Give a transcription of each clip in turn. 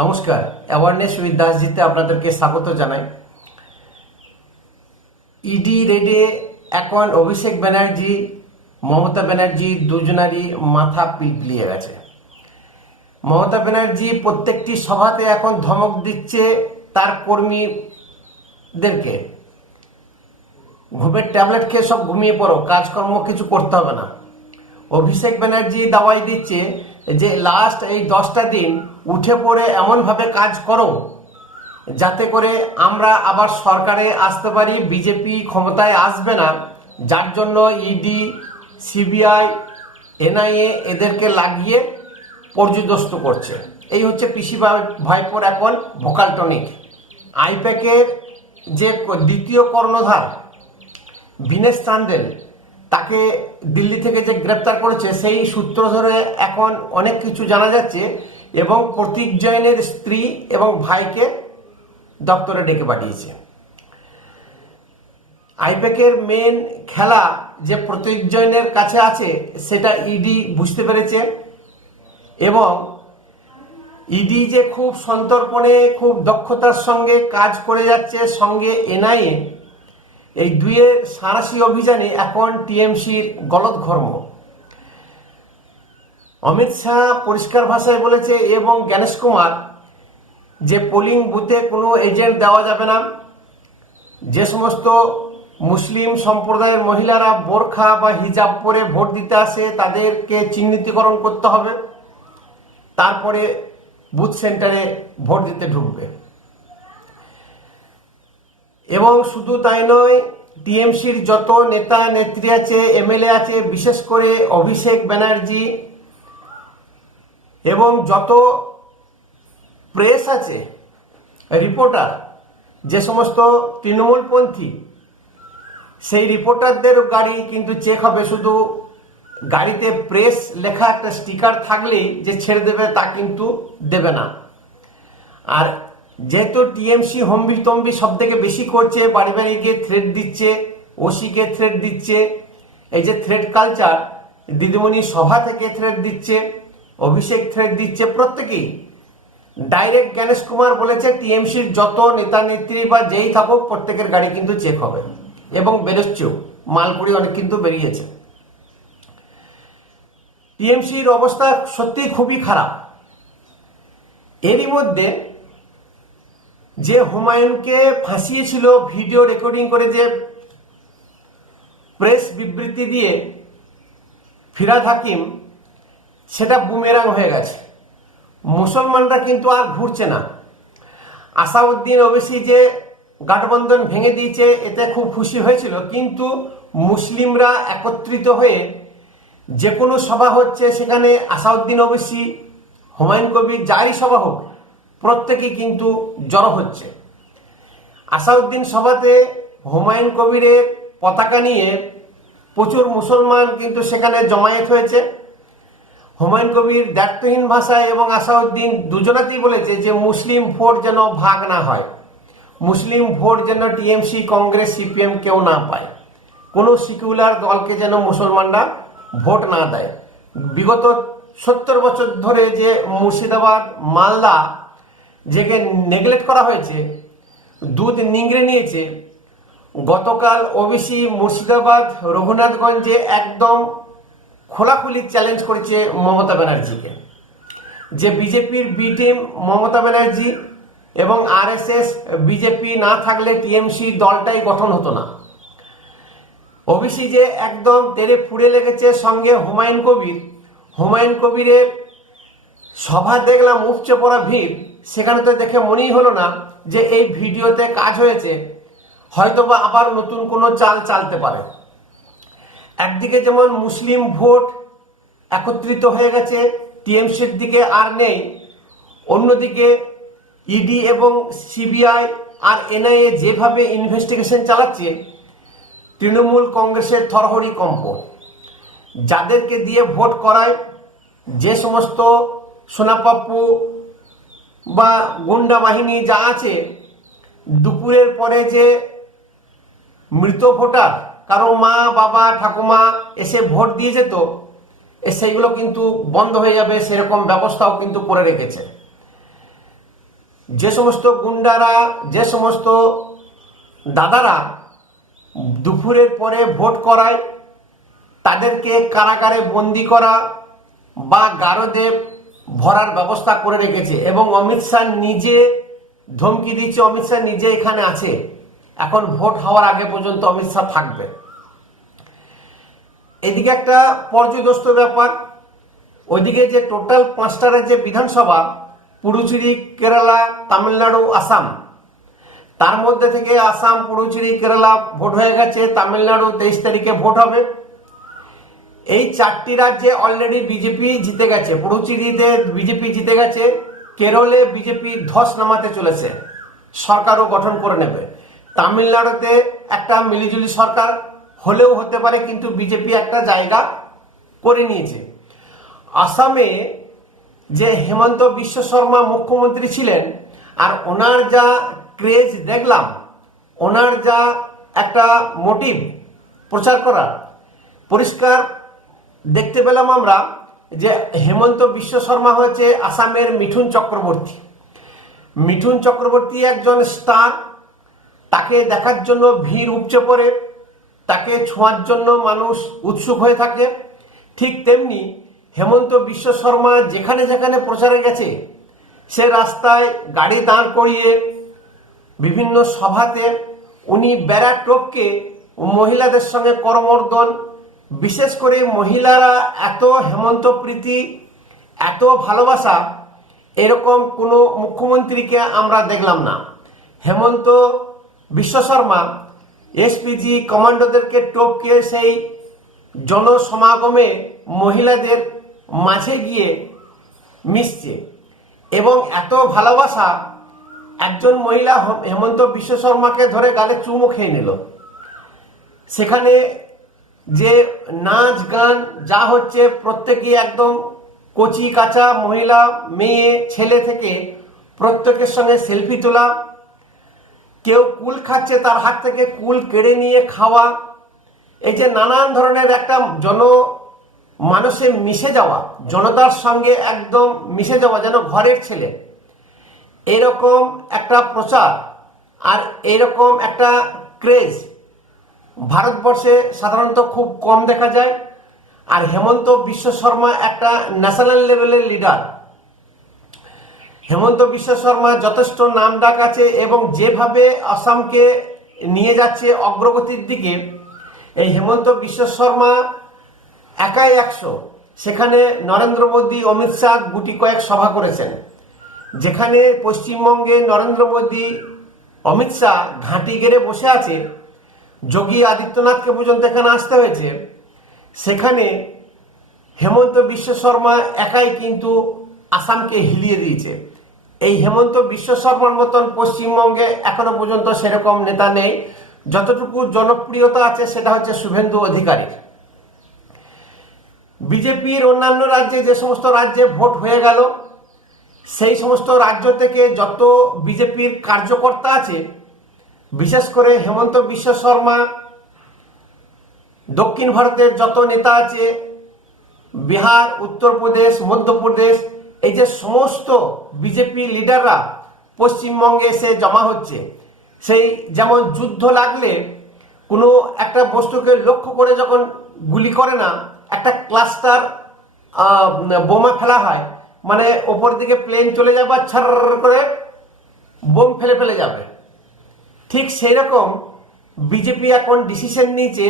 নমস্কার, awareness with দাসজিতে আপনাদেরকে স্বাগত জানাই। ইডি রেডে এখন অভিষেক ব্যানার্জি, মমতা ব্যানার্জি দুজনারই মাথা পিলপিলিয়ে গেছে। মমতা ব্যানার্জি প্রত্যেকটি সভাতে এখন ধমক দিচ্ছে তার কর্মীদেরকে, ঘুমের ট্যাবলেট খেয়ে সব ঘুমিয়ে পড়ো, কাজকর্ম কিছু করতে হবে না। অভিষেক ব্যানার্জি দাওয়াই দিচ্ছে যে লাস্ট এই 10টা দিন উঠে পড়ে এমনভাবে কাজ করো যাতে করে আমরা আবার সরকারে আসতে পারি, বিজেপি ক্ষমতায় আসবে না, যার জন্য ইডি, সিবিআই, এনআইএ এদেরকে লাগিয়ে পর্যদস্ত করছে। এই হচ্ছে পিসি ভাইপোর এখন ভোকাল টনিক। আইপ্যাকের যে দ্বিতীয় কর্ণধার বিনেশ চান্দেল, তাকে দিল্লি থেকে যে গ্রেপ্তার করেছে সেই সূত্র ধরে এখন অনেক কিছু জানা যাচ্ছে এবং প্রতীক জৈনের স্ত্রী এবং ভাইকে দপ্তরে ডেকে পাঠিয়েছে। আইপ্যাকের মেন খেলা যে প্রতীক জৈনের কাছে আছে সেটা ইডি বুঝতে পেরেছে এবং ইডি যে খুব সন্তর্পণে, খুব দক্ষতার সঙ্গে কাজ করে যাচ্ছে, সঙ্গে এনআইএ, এই দুইয়ের সাঁড়াশি অভিযানে এখন টিএমসির গলদঘর্ম। অমিত শাহ পরিষ্কার ভাষায় বলেছে এবং জ্ঞানেশ কুমার যে পোলিং বুথে কোনো এজেন্ট দেওয়া যাবে না, যে সমস্ত মুসলিম সম্প্রদায়ের মহিলারা বোরখা বা হিজাব পরে ভোট দিতে আসে তাদেরকে চিহ্নিতকরণ করতে হবে, তারপরে বুথ সেন্টারে ভোট দিতে ঢুকবে। এবং শুধু তাই নয়, টিএমসির যত নেতা নেত্রী আছে, এমএলএ আছে, বিশেষ করে অভিষেক ব্যানার্জি এবং যত প্রেস আছে, রিপোর্টার, যে সমস্ত তৃণমূলপন্থী, সেই রিপোর্টারদের গাড়ি কিন্তু চেক হবে। শুধু গাড়িতে প্রেস লেখা একটা স্টিকার থাকলেই যে ছেড়ে দেবে তা কিন্তু দেবে না। আর যেহেতু টিএমসি হম্বিতম্বি সব থেকে বেশি করছে, বাড়ি বাড়ি গিয়ে থ্রেট দিচ্ছে, ওসিকে থ্রেট দিচ্ছে, এই যে থ্রেট কালচার, দিদিমণি সভা থেকে থ্রেট দিচ্ছে, অভিষেক থ্রেট দিচ্ছে, প্রত্যেকেই ডাইরেক্ট। জ্ঞানেশ কুমার বলেছে টিএমসির যত নেতা নেত্রী বা যেই থাকুক প্রত্যেকের গাড়ি কিন্তু চেক হবে এবং বেরোচ্ছেও, মালপুরি অনেক কিন্তু বেরিয়েছে। টিএমসির অবস্থা সত্যি খুবই খারাপ। এরই মধ্যে যে হুমায়ুনকে ফাঁসিয়েছিল ভিডিও রেকর্ডিং করে, যে প্রেস বিবৃতি দিয়ে ফিরাদ হাকিম, সেটা বুমেরাং হয়ে গেছে। মুসলমানরা কিন্তু আর ঘুরছে না। আসাউদ্দিন ওবেসি যে গাঠবন্ধন ভেঙে দিয়েছে এতে খুব খুশি হয়েছিল, কিন্তু মুসলিমরা একত্রিত হয়ে যে কোনো সভা হচ্ছে সেখানে আসাউদ্দিন ওবেসি, হুমায়ুন কবির, যাই সভা হোক প্রত্যেকেই কিন্তু জড়ো হচ্ছে। আসাউদ্দিন সভাতে হুমায়ুন কবিরের পতাকা নিয়ে প্রচুর মুসলমান কিন্তু সেখানে জমায়েত হয়েছে। হুমায়ুন কবির দায়িত্বহীন ভাষায় এবং আসাউদ্দিন দুজনাতেই বলেছে যে মুসলিম ভোট যেন ভাগ না হয়, মুসলিম ভোট যেন টিএমসি, কংগ্রেস, সিপিএম কেউ না পায়, কোনো সিকিউলার দলকে যেন মুসলমানরা ভোট না দেয়। বিগত 70 বছর ধরে যে মুর্শিদাবাদ, মালদা যেকে নেগলেক্ট করা হয়েছে, দুধ নিংড়ে নিয়েছে, গতকাল ওবিসি মুর্শিদাবাদ, রঘুনাথগঞ্জে একদম খোলাখুলি চ্যালেঞ্জ করেছে মমতা ব্যানার্জিকে, যে বিজেপির বি টিম মমতা ব্যানার্জি এবং আরএসএস, বিজেপি না থাকলে টিএমসি দলটাই গঠন হতো না। ওবিসি যে একদম তেড়ে ফুড়ে লেগেছে, সঙ্গে হুমায়ুন কবিরের সভা দেখলাম উপচে পড়া ভিড়, সেখানে তো দেখে মনেই হলো না যে এই ভিডিওতে কাজ হয়েছে, হয়তোবা আবার নতুন কোনো চাল চালতে পারে। একদিকে যেমন মুসলিম ভোট একত্রিত হয়ে গেছে, টিএমসির দিকে আর নেই, অন্যদিকে ইডি এবং সিবিআই আর এনআইএ যেভাবে ইনভেস্টিগেশন চালাচ্ছে, তৃণমূল কংগ্রেসের থরহরি কম্প। যাদেরকে দিয়ে ভোট করায়, যে সমস্ত সোনাপাপ্পু বা গুন্ডা বাহিনী যা আছে, দুপুরের পরে যে মৃত ভোটার, কারো মা, বাবা, ঠাকুমা এসে ভোট দিয়ে যেত, সেইগুলো কিন্তু বন্ধ হয়ে যাবে, সেরকম ব্যবস্থাও কিন্তু করে রেখেছে। যে সমস্ত গুন্ডারা, যে সমস্ত দাদারা দুপুরের পরে ভোট করায় তাদেরকে কারাগারে বন্দি করা বা গারদে ভরার ব্যবস্থা করে রেখেছে। এবং অমিত শাহ নিজে ধমকি দিচ্ছে, অমিত শাহ নিজে এখানে আছে, এখন ভোট হওয়ার আগে পর্যন্ত অমিত শাহ থাকবে। এদিকে একটা পর্যদস্ত ব্যাপার, ওইদিকে যে টোটাল 5টা রাজ্যের বিধানসভা, পুডুচেরি, কেরালা, তামিলনাড়ু, আসাম, তার মধ্যে থেকে আসাম, পুডুচেরি, কেরালা ভোট হয়ে গেছে, তামিলনাড়ু 23 তারিখে ভোট হবে। এই 4টি রাজ্যে অলরেডি বিজেপি জিতে গেছে। পুডুচেরিতে বিজেপি জিতে গেছে, কেরলে বিজেপি ধস নামাতে চলেছে, সরকারও গঠন করে নেবে। তামিলনাড়ুতে একটা মিলিজুলি সরকার হলেও হতে পারে, কিন্তু বিজেপি একটা জায়গা করে নিয়েছে। আসামে যে হেমন্ত বিশ্ব শর্মা মুখ্যমন্ত্রী ছিলেন, আর ওনার যা ক্রেজ দেখলাম, ওনার যা একটা মোটিভ প্রচার করার, পরিষ্কার দেখতে পেলাম আমরা যে হেমন্ত বিশ্ব শর্মা হচ্ছে আসামের মিঠুন চক্রবর্তী। মিঠুন চক্রবর্তী একজন স্টার, তাকে দেখার জন্য ভিড় উপচে পড়ে, তাকে ছোঁয়ার জন্য মানুষ উৎসুক হয়ে থাকে। ঠিক তেমনি হেমন্ত বিশ্ব শর্মা যেখানে যেখানে প্রচারে গেছে, সে রাস্তায় গাড়ি দাঁড় করিয়ে বিভিন্ন সভাতে উনি বেড়া টপকে মহিলাদের সঙ্গে করমর্দন, বিশেষ করে মহিলারা এত হেমন্ত প্রীতি, এত ভালোবাসা, এরকম কোনো মুখ্যমন্ত্রীকে আমরা দেখলাম না। হেমন্ত বিশ্ব শর্মা এসপিজি কমান্ডোদেরকে টপকে সেই জনসমাগমে মহিলাদের মাঝে গিয়ে মিশছে, এবং এত ভালোবাসা, একজন মহিলা হেমন্ত বিশ্ব শর্মাকে ধরে গালে চুমু খেয়ে নিল। সেখানে যে নাচ গান যা হচ্ছে, প্রত্যেকেই একদম কচি কাঁচা মহিলা, মেয়ে, ছেলে থেকে প্রত্যেকের সঙ্গে সেলফি তোলা, কেউ কুল খাচ্ছে তার হাত থেকে কুল কেড়ে নিয়ে খাওয়া, এই যে নানান ধরনের একটা মানুষে মিশে যাওয়া, জনতার সঙ্গে একদম মিশে যাওয়া, যেন ঘরের ছেলে, এরকম একটা প্রচার আর এরকম একটা ক্রেজ ভারতবর্ষে সাধারণত খুব কম দেখা যায়। আর হেমন্ত বিশ্ব শর্মা একটা ন্যাশনাল লেভেলের লিডার। হেমন্ত বিশ্ব শর্মা যথেষ্ট নাম ডাক আছে, এবং যেভাবে আসামকে নিয়ে যাচ্ছে অগ্রগতির দিকে, এই হেমন্ত বিশ্ব শর্মা একাই 100। সেখানে নরেন্দ্র মোদী, অমিত শাহ গুটি কয়েক সভা করেছেন। যেখানে পশ্চিমবঙ্গে নরেন্দ্র মোদী, অমিত শাহ ঘাঁটি গেড়ে বসে আছে, যোগী আদিত্যনাথকে পর্যন্ত এখানে আসতে হয়েছে, সেখানে হেমন্ত বিশ্ব শর্মা একাই কিন্তু আসামকে হিলিয়ে দিয়েছে। এই হেমন্ত বিশ্ব শর্মার মতন পশ্চিমবঙ্গে এখনো পর্যন্ত সেরকম নেতা নেই। যতটুকু জনপ্রিয়তা আছে সেটা হচ্ছে শুভেন্দু অধিকারীর। বিজেপির অন্যান্য রাজ্যে, যে সমস্ত রাজ্যে ভোট হয়ে গেল, সেই সমস্ত রাজ্য থেকে যত বিজেপির কার্যকর্তা আছে, বিশেষ করে হেমন্ত বিশ্ব শর্মা, দক্ষিণ ভারতের যত নেতা আছে, বিহার, উত্তরপ্রদেশ, মধ্যপ্রদেশ, এই যে সমস্ত বিজেপি লিডাররা পশ্চিমবঙ্গে এসে জমা হচ্ছে। সেই যেমন যুদ্ধ লাগলে কোনো একটা বস্তুকে লক্ষ্য করে যখন গুলি করে না, একটা ক্লাস্টার বোমা ফেলা হয়, মানে ওপর দিকে প্লেন চলে যাবে, ছার করে বোম ফেলে ফেলে যাবে, ঠিক সেই রকম বিজেপি এখন ডিসিশন নিয়েছে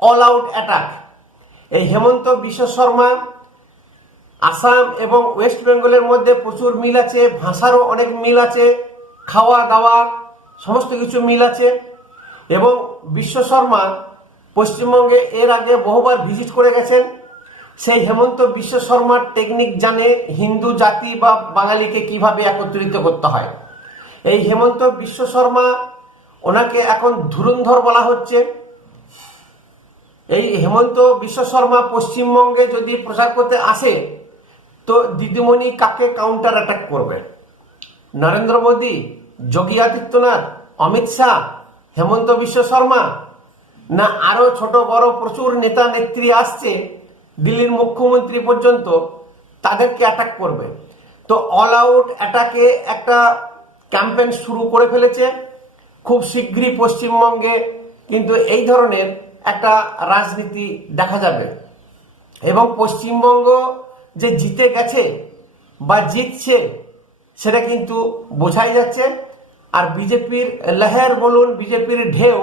অল আউট অ্যাটাক। এই হেমন্ত বিশ্ব শর্মা, আসাম এবং ওয়েস্ট বেঙ্গলের মধ্যে প্রচুর মিল আছে, ভাষারও অনেক মিল আছে, খাওয়া দাওয়া সমস্ত কিছু মিল আছে। এবং বিশ্ব শর্মা পশ্চিমবঙ্গে এর আগে বহুবার ভিজিট করে গেছেন। সেই হেমন্ত বিশ্ব শর্মার টেকনিক জানে হিন্দু জাতি বা বাঙালিকে কিভাবে একত্রিত করতে হয়। এই হেমন্ত বিশ্ব শর্মা, ওনাকে এখন ধুরন্ধর বলা হচ্ছে। এই হেমন্ত বিশ্ব শর্মা পশ্চিমবঙ্গে যদি প্রচার করতে আসে, তো দিদিমণি কাকে কাউন্টার অ্যাটাক করবে? নরেন্দ্র মোদী, যোগী আদিত্যনাথ, অমিত শাহ, হেমন্ত বিশ্ব শর্মা, না আরো ছোট বড় প্রচুর নেতা নেত্রী আসছে, দিল্লির মুখ্যমন্ত্রী পর্যন্ত, তাদেরকে অ্যাটাক করবে? তো অল আউট অ্যাটাকে একটা ক্যাম্পেইন শুরু করে ফেলেছে। খুব শীঘ্রই পশ্চিমবঙ্গে কিন্তু এই ধরনের একটা রাজনীতি দেখা যাবে এবং পশ্চিমবঙ্গ যে জিতে গেছে বা জিতছে সেটা কিন্তু বোঝাই যাচ্ছে। আর বিজেপির লহর বলুন, বিজেপির ঢেউ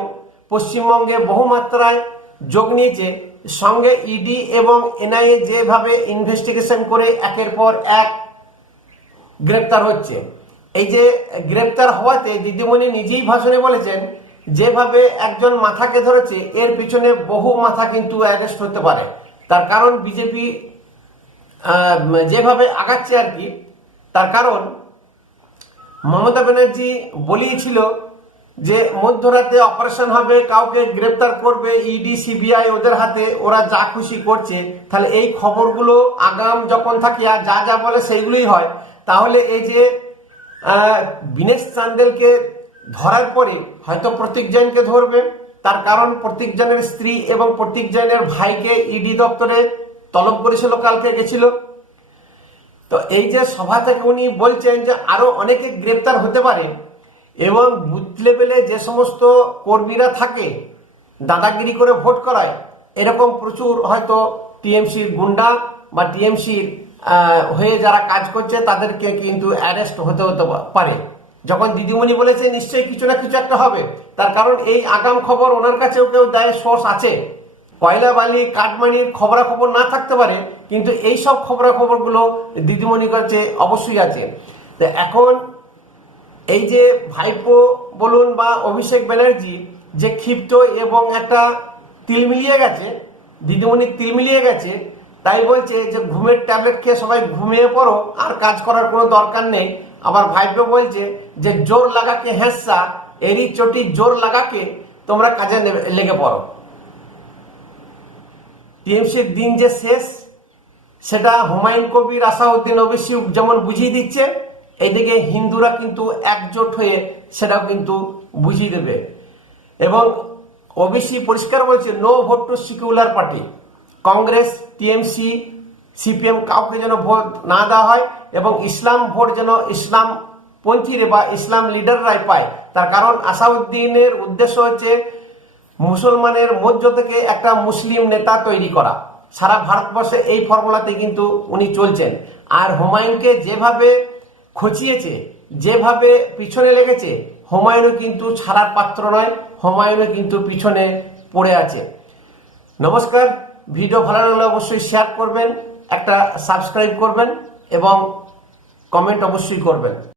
পশ্চিমবঙ্গে বহুমাত্রায় যোগ নিয়েছে। সঙ্গে ইডি এবং এনআইএ যেভাবে ইনভেস্টিগেশন করে একের পর এক গ্রেপ্তার হচ্ছে, এই যে গ্রেপ্তার হওয়াতে দিদিমণি নিজেই ভাষণে বলেছেন যেভাবে একজন মাথাকে ধরেছে এর পিছনে বহু মাথা কিন্তু অ্যারেস্ট হতে পারে। তার কারণ বিজেপি যেভাবে আগাচ্ছে আর কি, তার কারণ মমতা ব্যানার্জি বলিয়েছিল যে মধ্যরাতে অপারেশন হবে, কাউকে গ্রেপ্তার করবে ইডি সিবিআই, ওদের হাতে ওরা যা খুশি করছে। তাহলে এই খবরগুলো আগাম যখন থাকে আর যা যা বলে সেইগুলোই হয়, তাহলে এই যে বিনেশ চান্দেলকে ধরার পরে হয়তো প্রতীক জৈনকে ধরবে। তার কারণ প্রতীক জৈনের স্ত্রী এবং প্রতীক জৈনের ভাইকে ইডি দপ্তরে তলব করেছিল, কালকে গেছিল। তো এই যে সভা থেকে উনি বলছেন যে আরো অনেকে গ্রেপ্তার হতে পারে এবং বুথ লেভেলে যে সমস্ত কর্মীরা থাকে দাদাগিরি করে ভোট করায়, এরকম প্রচুর হয়তো টিএমসির গুন্ডা বা টিএমসির হয়ে যারা কাজ করছে তাদেরকে কিন্তু অ্যারেস্ট হতে পারে। যখন দিদিমণি বলেছে নিশ্চয়ই কিছু না কিছু একটা হবে, তার কারণ এই আগাম খবর ওনার কাছেও কেউ দেয়, সোর্স আছে। কয়লা বালি কাঠমানির খবরাখবর না থাকতে পারে, কিন্তু এই সব খবরাখবরগুলো দিদিমণির কাছে অবশ্যই আছে। তো এখন এই যে ভাইপো বলুন বা অভিষেক ব্যানার্জি যে ক্ষিপ্ত এবং একটা তিল মিলিয়ে গেছে, দিদিমণির তিল মিলিয়ে গেছে, তাই বলছে যে ঘুমের ট্যাবলেট খেয়ে সবাই ঘুমিয়ে পড়ো, আর কাজ করার কোনো দরকার নেই। আবার ভাইপো বলছে যে জোর লাগাকে হেঁসা এরই চটি জোর লাগাকে তোমরা কাজে লেগে পড়ো। টিএমসির দিন যে শেষ সেটা হুমায়ুন কবির, আসাউদ্দিন ওবেসি যেমন বুঝিয়ে দিচ্ছে, এইদিকে হিন্দুরা কিন্তু একজোট হয়ে সেটাও কিন্তু বুঝিয়ে দেবে। এবং ওবিসি পরিষ্কার বলছে no vote to secular party. Congress, TMC, CPM কাউকে যেন ভোট না দেওয়া হয় এবং ইসলাম ভোট যেন ইসলাম পন্থীরা বা ইসলাম লিডাররাই পায়। তার কারণ আসাউদ্দিনের উদ্দেশ্য হচ্ছে মুসলমানের মধ্য থেকে একটা মুসলিম নেতা তৈরি করা। সারা ভারতবর্ষে এই ফর্মুলাতে কিন্তু উনি চলছেন। আর হুমায়ুনকে যেভাবে খচিয়েছে, যেভাবে পিছনে লেগেছে, হুমায়ুনও কিন্তু ছাড়ার পাত্র নয়, হুমায়ুনও কিন্তু পিছনে পড়ে আছে। নমস্কার, ভিডিও ভালো লাগলে অবশ্যই শেয়ার করবেন, একটা সাবস্ক্রাইব করবেন এবং কমেন্ট অবশ্যই করবেন।